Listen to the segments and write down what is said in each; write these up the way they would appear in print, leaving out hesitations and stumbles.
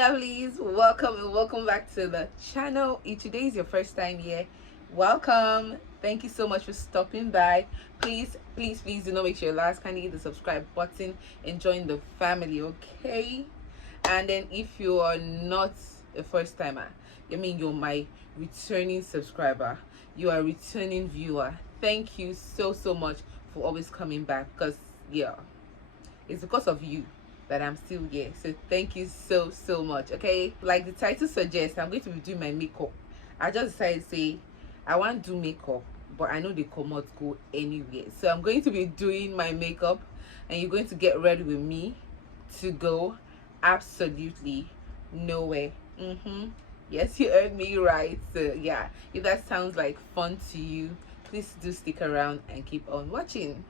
lovelies, welcome and welcome back to the channel. If today is your first time here, welcome. Thank you so much for stopping by. Please do not make sure last kindly hit the subscribe button and join the family, okay? And then if you are not a first timer, I mean you're my returning subscriber, you are a returning viewer, thank you so much for always coming back, because yeah, it's because of you that I'm still here. So thank you so much. Okay, like the title suggests, I'm going to be doing my makeup. I just decided to say I want to do makeup, but I know they cannot go anywhere, so I'm going to be doing my makeup and you're going to get ready with me to go absolutely nowhere. Yes, you heard me right. So yeah, if that sounds like fun to you, please do stick around and keep on watching.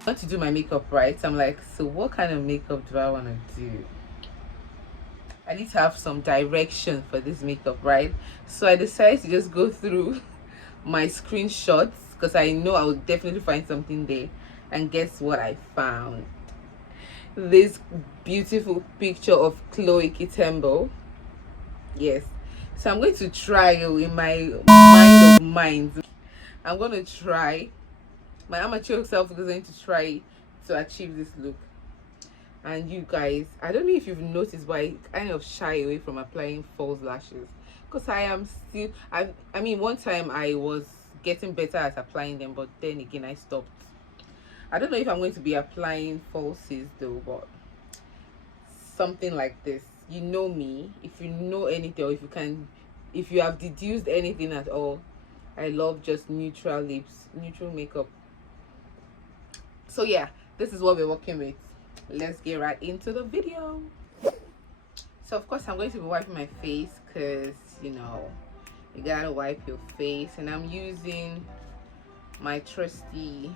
I want to do my makeup, right? I'm like, so what kind of makeup do I want to do? I need to have some direction for this makeup, right? So I decided to just go through my screenshots, because I know I will definitely find something there. And guess what I found? This beautiful picture of Chloe Kitembo. Yes, so I'm going to try in my mind of minds. I'm going to try, my amateur self is going to try to achieve this look. And you guys, I don't know if you've noticed, but I kind of shy away from applying false lashes, because I am still, I mean, one time I was getting better at applying them, but then again I stopped. I don't know if I'm going to be applying falsies though, but something like this. You know me, if you know anything, or if you have deduced anything at all, I love just neutral lips, neutral makeup. So yeah, this is what we're working with. Let's get right into the video. So of course I'm going to be wiping my face, because you know you gotta wipe your face, and I'm using my trusty,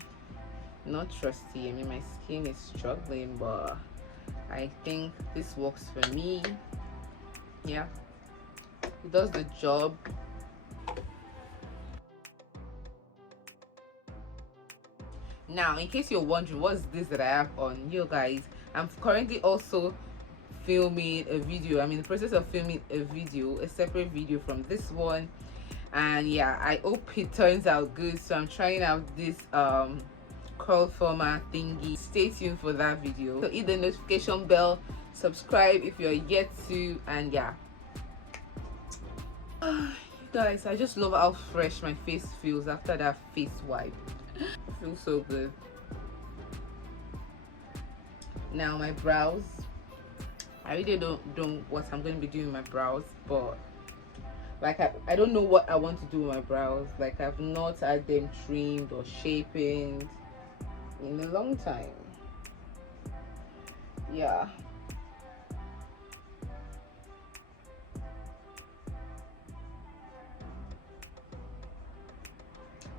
not trusty, I mean my skin is struggling, but I think this works for me. Yeah, it does the job. Now, in case you're wondering what's this that I have on, you guys, I'm currently also filming a video. I'm in the process of filming a video, a separate video from this one, and yeah, I hope it turns out good. So I'm trying out this curl former thingy. Stay tuned for that video. So hit the notification bell, subscribe if you're yet to, and yeah. You guys, I just love how fresh my face feels after that face wipe. Feels so good. Now my brows, I really don't know what I'm going to be doing with my brows, but like I don't know what I want to do with my brows. Like I've not had them trimmed or shaped in a long time. Yeah,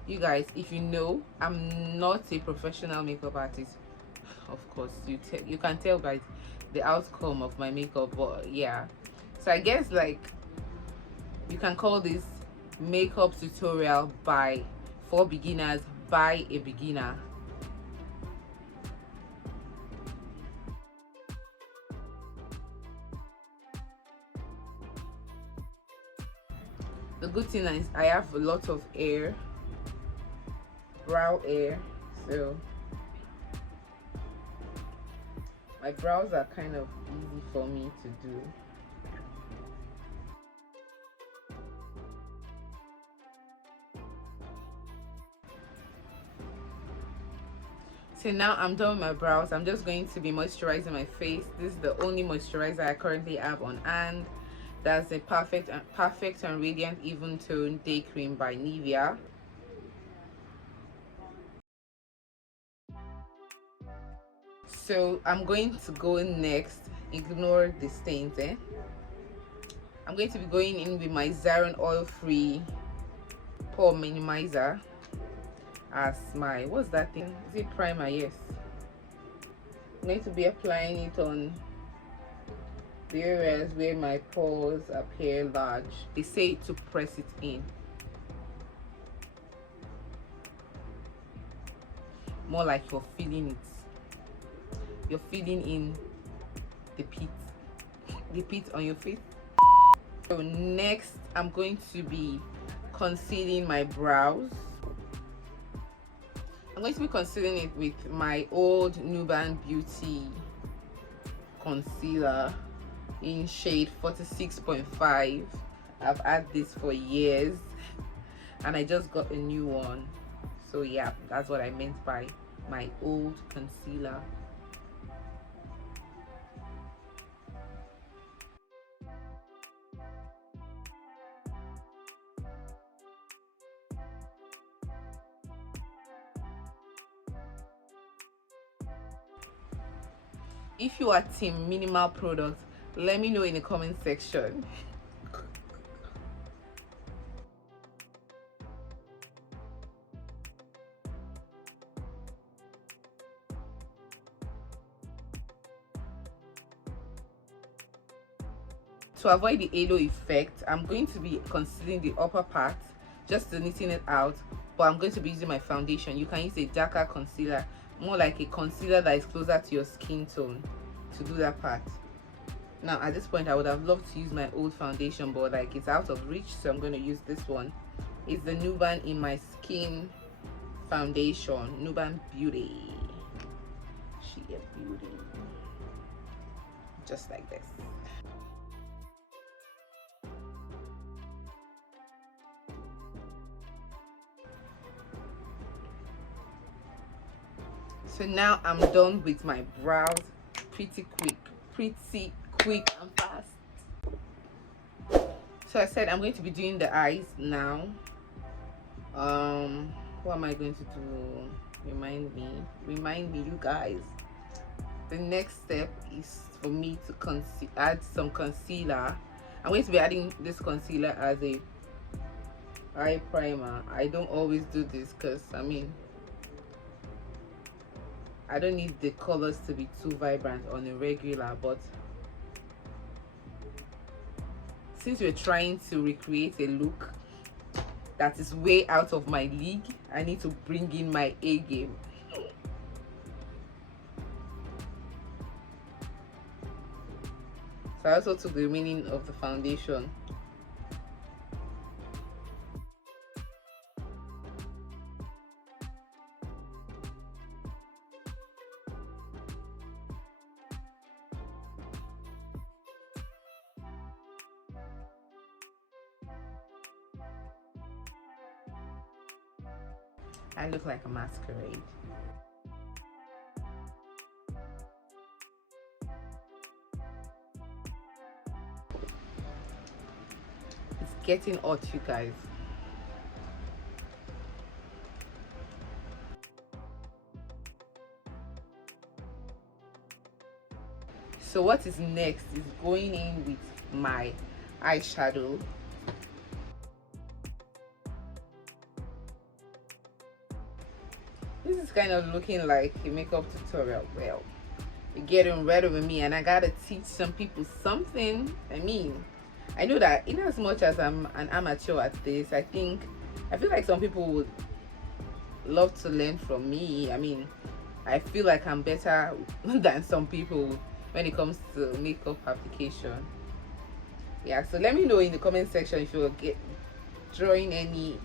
you guys, if you know, I'm not a professional makeup artist. Of course you can tell by the outcome of my makeup, but yeah, so I guess like you can call this makeup tutorial for beginners by a beginner. The good thing is I have a lot of hair, brow hair, so my brows are kind of easy for me to do. So now I'm done with my brows. I'm just going to be moisturizing my face. This is the only moisturizer I currently have on hand. That's a perfect and radiant even tone day cream by Nivea. So I'm going to go in next. Ignore the stains, I'm going to be going in with my Zaron oil free pore minimizer as my, what's that thing, is it primer? Yes, I'm going to be applying it on the areas where my pores appear large. They say to press it in. More like you're feeling it. You're feeling in the pit on your face. So next, I'm going to be concealing my brows. I'm going to be concealing it with my old Nuban Beauty concealer in shade 46.5. I've had this for years and I just got a new one. So yeah, that's what I meant by my old concealer. If you are team minimal products, let me know in the comment section. To avoid the halo effect, I'm going to be concealing the upper part, just to neaten it out, but I'm going to be using my foundation. You can use a darker concealer, more like a concealer that is closer to your skin tone, to do that part. Now at this point I would have loved to use my old foundation, but like it's out of reach, so I'm going to use this one. It's the Nuban in my skin foundation, Nuban Beauty. She a beauty, just like this. So now I'm done with my brows. Pretty quick and fast. So I said I'm going to be doing the eyes now. What am I going to do? Remind me, you guys. The next step is for me to add some concealer. I'm going to be adding this concealer as a eye primer. I don't always do this because I don't need the colors to be too vibrant on a regular, but since we're trying to recreate a look that is way out of my league, I need to bring in my A game. So I also took the remaining of the foundation. I look like a masquerade. It's getting hot, you guys. So what is next is going in with my eyeshadow. This is kind of looking like a makeup tutorial. Well, you're getting ready with me and I gotta teach some people something. I know that in as much as I'm an amateur at this, I feel like some people would love to learn from me. I feel like I'm better than some people when it comes to makeup application. Yeah, so let me know in the comment section if you're drawing any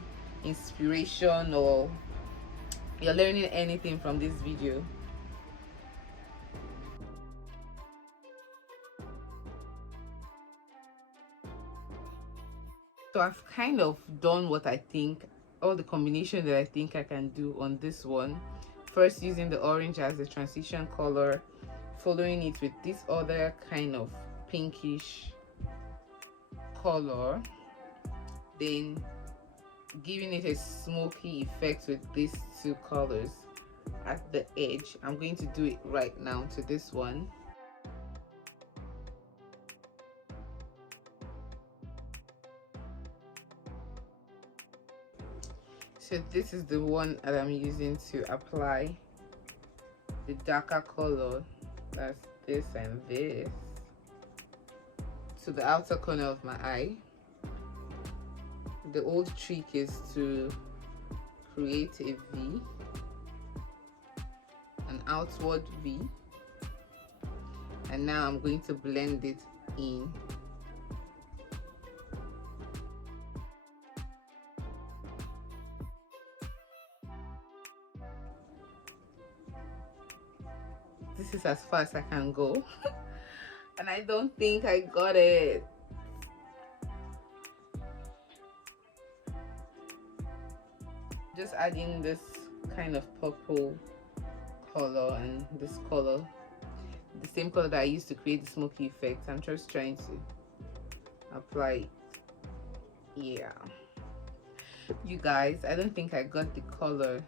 inspiration or you're learning anything from this video. So I've kind of done what I think, all the combination that I think I can do on this one. First, using the orange as the transition color, following it with this other kind of pinkish color, then giving it a smoky effect with these two colors at the edge. I'm going to do it right now to this one. So this is the one that I'm using to apply the darker color. That's this and this. to the outer corner of my eye. The old trick is to create a V, an outward V, and now I'm going to blend it in. This is as far as I can go and I don't think I got it. Just adding this kind of purple color and this color, the same color that I used to create the smoky effect. I'm just trying to apply it. Yeah, you guys, I don't think I got the color.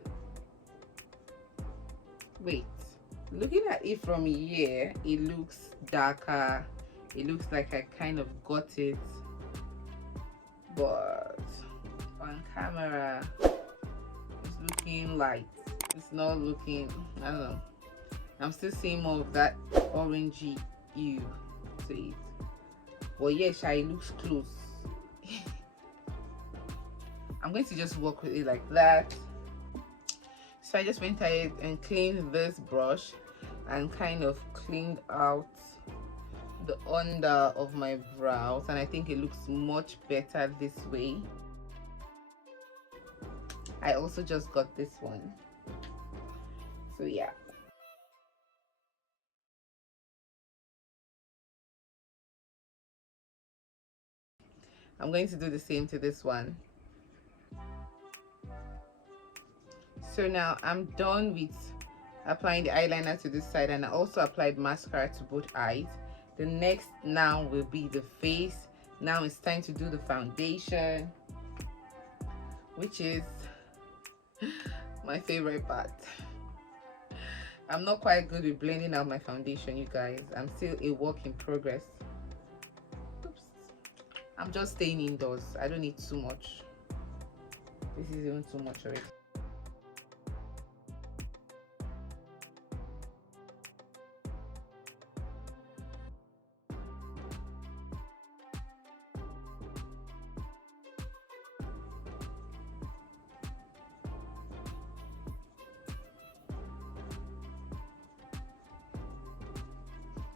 Wait, looking at it from here, it looks darker. It looks like I kind of got it, but on camera it's looking light. It's not looking, I don't know, I'm still seeing more of that orangey hue to it. But yes, it looks close. I'm going to just work with it like that. So I just went ahead and cleaned this brush and kind of cleaned out the under of my brows, and I think it looks much better this way. I also just got this one, so yeah. I'm going to do the same to this one. So now I'm done with applying the eyeliner to this side, and I also applied mascara to both eyes. The next now will be the face. Now it's time to do the foundation, which is my favorite part. I'm not quite good with blending out my foundation, you guys. I'm still a work in progress. Oops. I'm just staying indoors. I don't need too much. This is even too much already.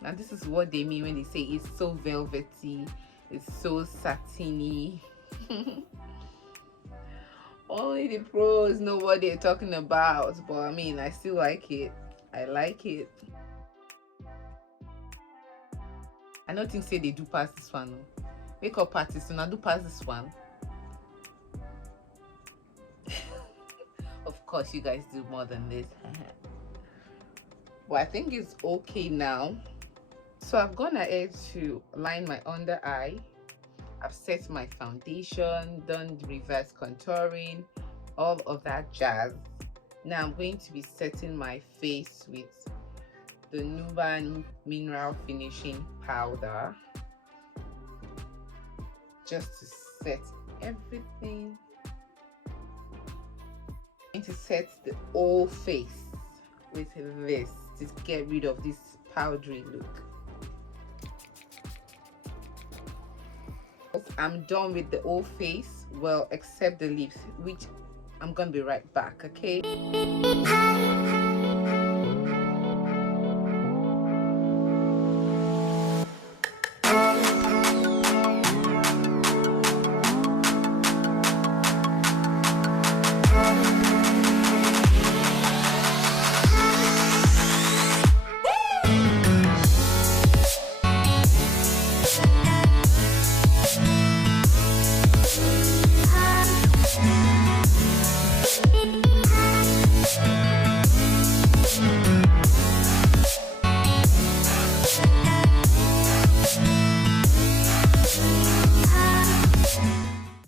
Now this is what they mean when they say it's so velvety, it's so satiny. Only the pros know what they're talking about, but I mean, I still like it. I like it. I don't think say they do pass this one. No. Makeup artists do not do pass this one. Of course, you guys do more than this. But I think it's okay now. So I've gone ahead to line my under eye. I've set my foundation, done the reverse contouring, all of that jazz. Now I'm going to be setting my face with the Nuban Mineral Finishing Powder, just to set everything. I'm going to set the whole face with this to get rid of this powdery look. I'm done with the whole face, well, except the lips, which I'm gonna be right back, okay?